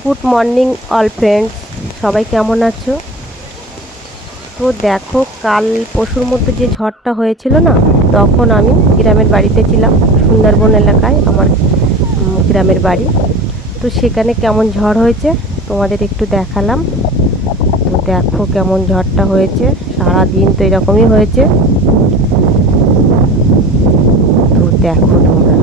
Good morning all friends, সবাই কেমন আছো? তো দেখো, কাল পরশুর মধ্যে যে ঝড়টা হয়েছিল না, তখন আমি গ্রামের বাড়িতে ছিলাম। সুন্দরবন এলাকায় আমার গ্রামের বাড়ি। তো সেখানে কেমন ঝড় হয়েছে তোমাদের একটু দেখালাম। তো দেখো কেমন ঝড়টা হয়েছে, সারাদিন তো এরকমই হয়েছে। তো দেখো তোমরা,